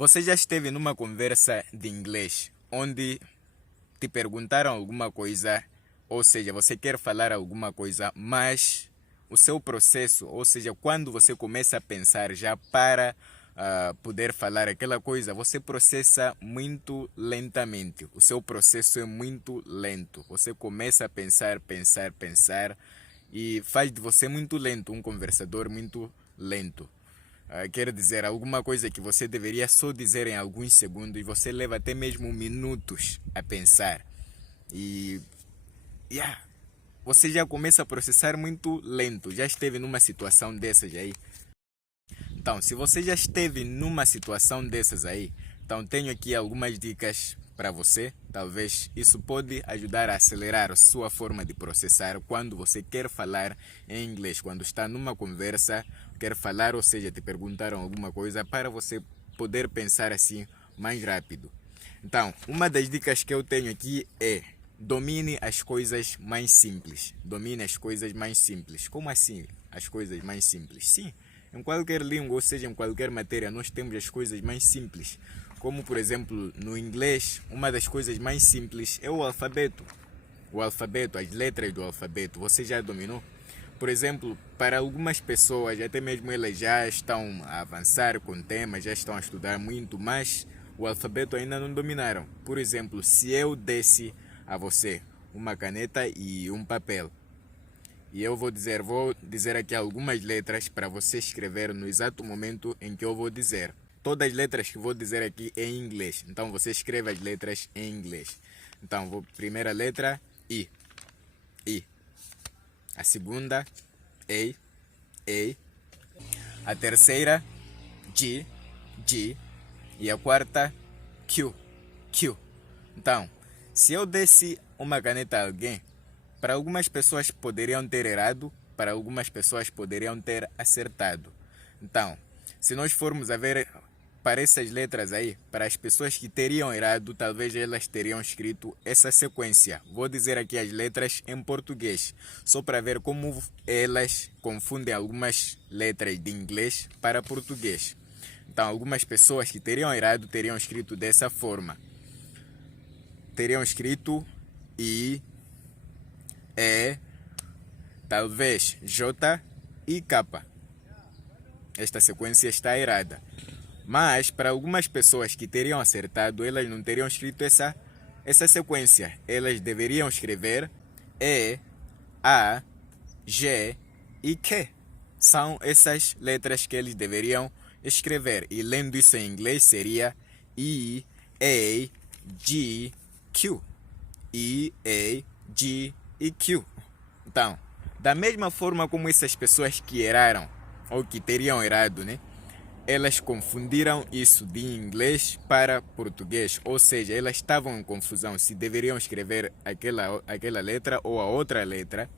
Você já esteve numa conversa de inglês onde te perguntaram alguma coisa, ou seja, você quer falar alguma coisa, mas o seu processo, ou seja, quando você começa a pensar já para poder falar aquela coisa, você processa muito lentamente. O seu processo é muito lento. Você começa a pensar, pensar, pensar e faz de você muito lento, um conversador muito lento. Quer dizer, alguma coisa que você deveria só dizer em alguns segundos e você leva até mesmo minutos a pensar. E yeah, você já começa a processar muito lento. Já esteve numa situação dessas aí? Então, se você já esteve numa situação dessas aí, então tenho aqui algumas dicas para você. Talvez isso pode ajudar a acelerar a sua forma de processar quando você quer falar em inglês, quando está numa conversa, quer falar, ou seja, te perguntaram alguma coisa para você poder pensar assim mais rápido. Então, uma das dicas que eu tenho aqui é: domine as coisas mais simples. Domine as coisas mais simples. Como assim as coisas mais simples? Sim, em qualquer língua, ou seja, em qualquer matéria, nós temos as coisas mais simples. Como, por exemplo, no inglês, uma das coisas mais simples é o alfabeto. O alfabeto, as letras do alfabeto, você já dominou? Por exemplo, para algumas pessoas, até mesmo elas já estão a avançar com o tema, já estão a estudar muito, mas o alfabeto ainda não dominaram. Por exemplo, se eu desse a você uma caneta e um papel, e eu vou dizer aqui algumas letras para você escrever no exato momento em que eu vou dizer. Todas as letras que vou dizer aqui é em inglês, então você escreve as letras em inglês. Então, primeira letra, I. I. A segunda, A. A. A terceira, G. G. E a quarta, Q. Q. Então, se eu desse uma caneta a alguém, para algumas pessoas poderiam ter errado, para algumas pessoas poderiam ter acertado. Então, se nós formos a ver para essas letras aí, para as pessoas que teriam errado, talvez elas teriam escrito essa sequência. Vou dizer aqui as letras em português, só para ver como elas confundem algumas letras de inglês para português. Então, algumas pessoas que teriam errado teriam escrito dessa forma. Teriam escrito I, E, talvez J e K. Esta sequência está errada. Mas para algumas pessoas que teriam acertado, elas não teriam escrito essa sequência. Elas deveriam escrever E, A, G e Q. São essas letras que eles deveriam escrever. E lendo isso em inglês seria I, A, G, Q. I, A, G e Q. Então, da mesma forma como essas pessoas que erraram, ou que teriam errado, né? Elas confundiram isso de inglês para português, ou seja, elas estavam em confusão se deveriam escrever aquela letra ou a outra letra.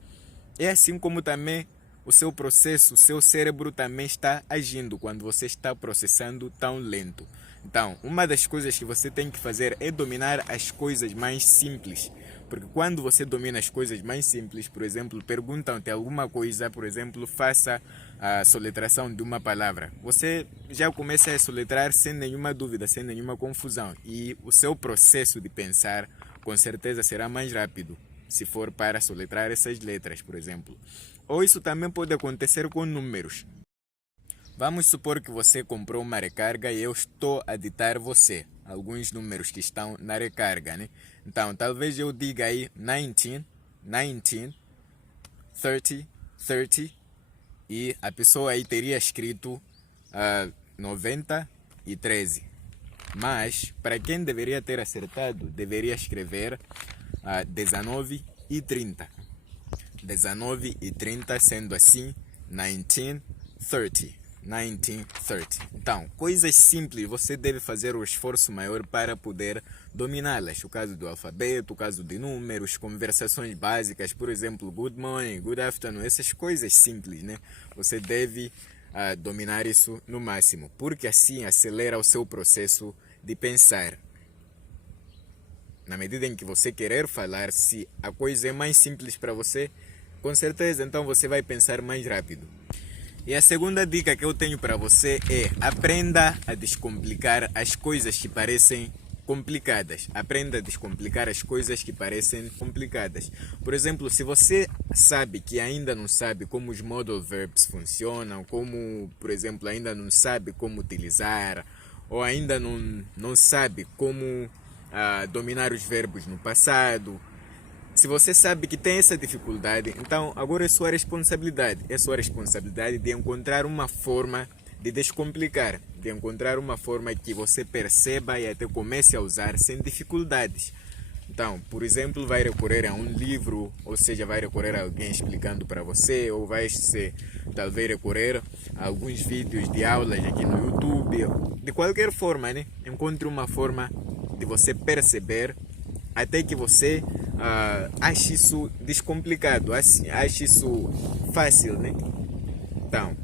É assim como também o seu processo, o seu cérebro também está agindo quando você está processando tão lento. Então, uma das coisas que você tem que fazer é dominar as coisas mais simples. Porque quando você domina as coisas mais simples, por exemplo, perguntam-te alguma coisa, por exemplo, faça a soletração de uma palavra. Você já começa a soletrar sem nenhuma dúvida, sem nenhuma confusão. E o seu processo de pensar, com certeza, será mais rápido, se for para soletrar essas letras, por exemplo. Ou isso também pode acontecer com números. Vamos supor que você comprou uma recarga e eu estou a ditar você alguns números que estão na recarga, né? Então, talvez eu diga aí 19, 19, 30, 30 e a pessoa aí teria escrito 90 e 13. Mas, para quem deveria ter acertado, deveria escrever 19 e 30. 19 e 30, sendo assim 1930. 1930. Então, coisas simples, você deve fazer o esforço maior para poder dominá-las. O caso do alfabeto, o caso de números, conversações básicas, por exemplo, good morning, good afternoon, essas coisas simples, né? Você deve dominar isso no máximo, porque assim acelera o seu processo de pensar. Na medida em que você querer falar, se a coisa é mais simples para você, com certeza, então você vai pensar mais rápido. E a segunda dica que eu tenho para você é: aprenda a descomplicar as coisas que parecem complicadas. Aprenda a descomplicar as coisas que parecem complicadas. Por exemplo, se você sabe que ainda não sabe como os modal verbs funcionam, como, por exemplo, ainda não sabe como utilizar, ou ainda não sabe como dominar os verbos no passado, se você sabe que tem essa dificuldade, então agora é sua responsabilidade de encontrar uma forma de descomplicar, de encontrar uma forma que você perceba e até comece a usar sem dificuldades. Então, por exemplo, vai recorrer a um livro, ou seja, vai recorrer a alguém explicando para você, ou vai se talvez recorrer a alguns vídeos de aulas aqui no YouTube. De qualquer forma, né? Encontre uma forma de você perceber até que você ache isso descomplicado, ache isso fácil, né? Então,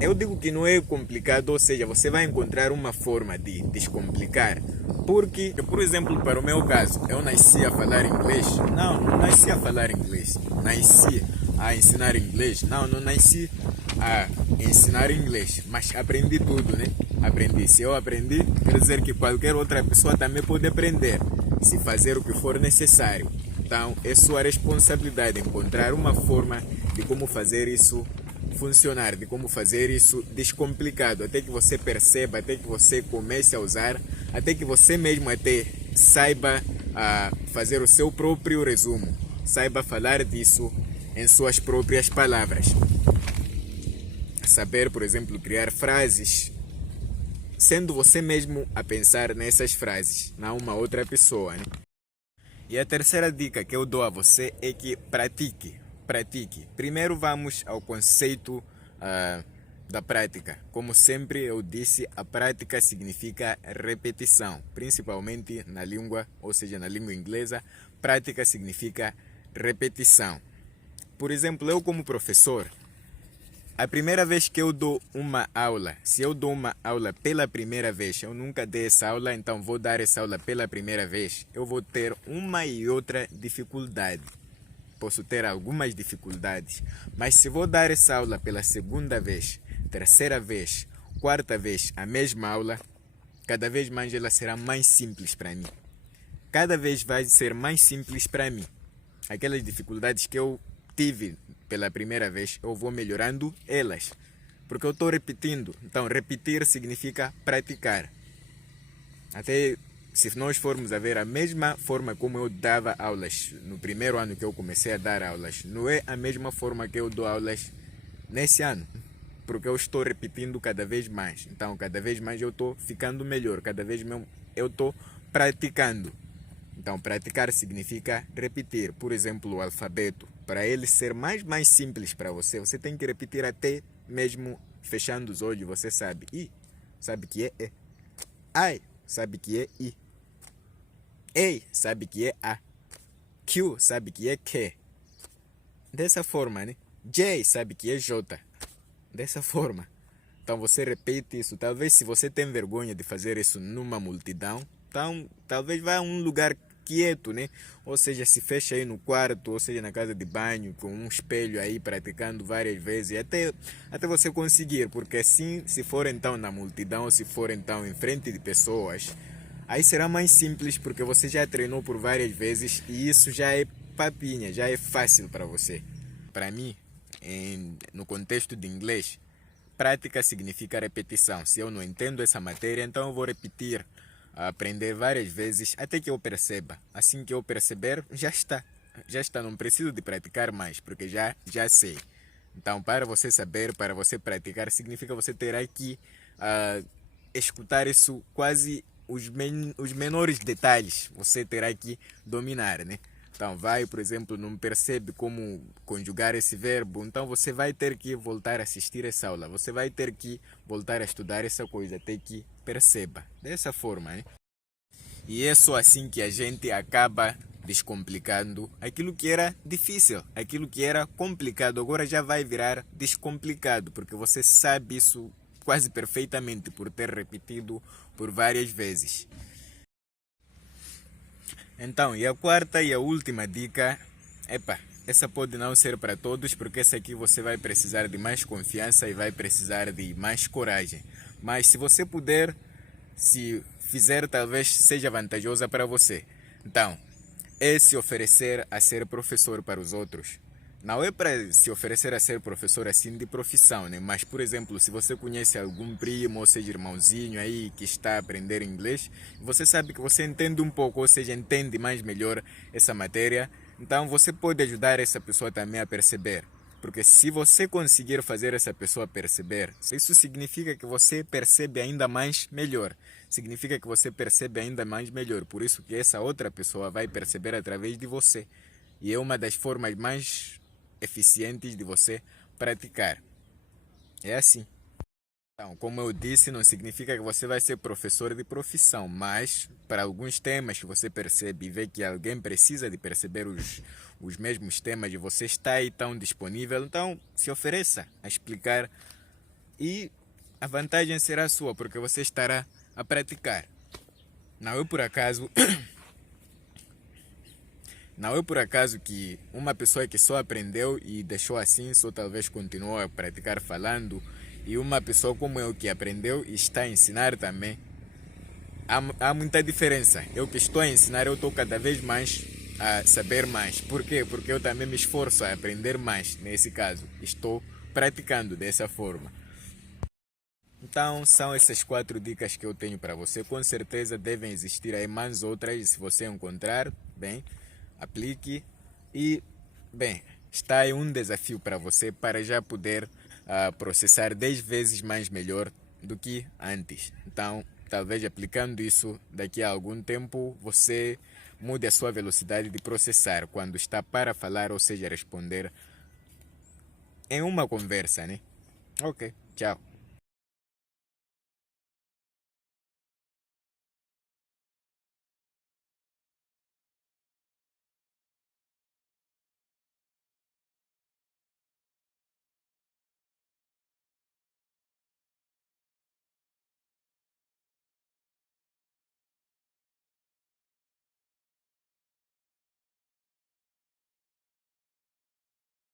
eu digo que não é complicado, ou seja, você vai encontrar uma forma de descomplicar. Porque, por exemplo, para o meu caso, eu nasci a falar inglês. Não nasci a falar inglês. Nasci a ensinar inglês. Não nasci a ensinar inglês. Mas aprendi tudo, né? Aprendi. Se eu aprendi, quer dizer que qualquer outra pessoa também pode aprender, se fazer o que for necessário. Então, é sua responsabilidade encontrar uma forma de como fazer isso funcionar, de como fazer isso descomplicado, até que você perceba, até que você comece a usar, até que você mesmo até saiba fazer o seu próprio resumo, saiba falar disso em suas próprias palavras. Saber, por exemplo, criar frases, sendo você mesmo a pensar nessas frases, não uma outra pessoa, né? E a terceira dica que eu dou a você é que pratique. Pratique. Primeiro vamos ao conceito da prática. Como sempre eu disse, a prática significa repetição, principalmente na língua, ou seja, na língua inglesa, prática significa repetição. Por exemplo, eu como professor, a primeira vez que eu dou uma aula, se eu dou uma aula pela primeira vez, eu nunca dei essa aula, então vou dar essa aula pela primeira vez, eu vou ter uma e outra dificuldade. Posso ter algumas dificuldades, mas se vou dar essa aula pela segunda vez, terceira vez, quarta vez, a mesma aula, cada vez mais ela será mais simples para mim. Cada vez vai ser mais simples para mim. Aquelas dificuldades que eu tive pela primeira vez, eu vou melhorando elas, porque eu estou repetindo. Então, repetir significa praticar. Até se nós formos a ver a mesma forma como eu dava aulas no primeiro ano que eu comecei a dar aulas, não é a mesma forma que eu dou aulas nesse ano, porque eu estou repetindo cada vez mais. Então, cada vez mais eu estou ficando melhor, cada vez eu estou praticando. Então, praticar significa repetir. Por exemplo, o alfabeto. Para ele ser mais simples para você, você tem que repetir até mesmo fechando os olhos. Você sabe I, sabe que é E. I, sabe que é I. A, sabe que é A. Q, sabe que é Q. Dessa forma, né? J, sabe que é J. Dessa forma. Então, você repete isso. Talvez se você tem vergonha de fazer isso numa multidão, então talvez vá a um lugar quieto, né? Ou seja, se fecha aí no quarto, ou seja, na casa de banho, com um espelho aí, praticando várias vezes, até você conseguir, porque assim, se for então na multidão, se for então em frente de pessoas, aí será mais simples, porque você já treinou por várias vezes e isso já é papinha, já é fácil para você. Para mim, no contexto de inglês, prática significa repetição. Se eu não entendo essa matéria, então eu vou repetir, aprender várias vezes até que eu perceba. Assim que eu perceber, já está. Já está, não preciso de praticar mais, porque já sei. Então, para você saber, para você praticar, significa você terá que escutar isso quase os menores detalhes. Você terá que dominar, né? Então, por exemplo, não percebe como conjugar esse verbo, então você vai ter que voltar a assistir essa aula, você vai ter que voltar a estudar essa coisa até que perceba. Dessa forma, né? E é só assim que a gente acaba descomplicando aquilo que era difícil, aquilo que era complicado, agora já vai virar descomplicado, porque você sabe isso quase perfeitamente por ter repetido por várias vezes. Então, e a quarta e a última dica, essa pode não ser para todos, porque essa aqui você vai precisar de mais confiança e vai precisar de mais coragem. Mas se você puder, se fizer, talvez seja vantajosa para você. Então, é se oferecer a ser professor para os outros. Não é para se oferecer a ser professor assim de profissão, né? Mas, por exemplo, se você conhece algum primo, ou seja, irmãozinho aí que está a aprender inglês, você sabe que você entende um pouco, ou seja, entende mais melhor essa matéria, então você pode ajudar essa pessoa também a perceber. Porque se você conseguir fazer essa pessoa perceber, isso significa que você percebe ainda mais melhor. Significa que você percebe ainda mais melhor. Por isso que essa outra pessoa vai perceber através de você. E é uma das formas mais eficientes de você praticar. É assim. Então, como eu disse, não significa que você vai ser professor de profissão, mas para alguns temas que você percebe e vê que alguém precisa de perceber os mesmos temas e você está aí tão disponível, então se ofereça a explicar e a vantagem será sua, porque você estará a praticar. Não é por acaso Não é por acaso que uma pessoa que só aprendeu e deixou assim, só talvez continuou a praticar falando, e uma pessoa como eu que aprendeu e está a ensinar também, há muita diferença. Eu que estou a ensinar, eu estou cada vez mais a saber mais. Por quê? Porque eu também me esforço a aprender mais, nesse caso. Estou praticando dessa forma. Então, são essas 4 dicas que eu tenho para você. Com certeza devem existir aí mais outras, e se você encontrar, bem, aplique e, bem, está aí um desafio para você para já poder processar 10 vezes mais melhor do que antes. Então, talvez aplicando isso, daqui a algum tempo você mude a sua velocidade de processar quando está para falar, ou seja, responder em uma conversa, né? Ok, tchau.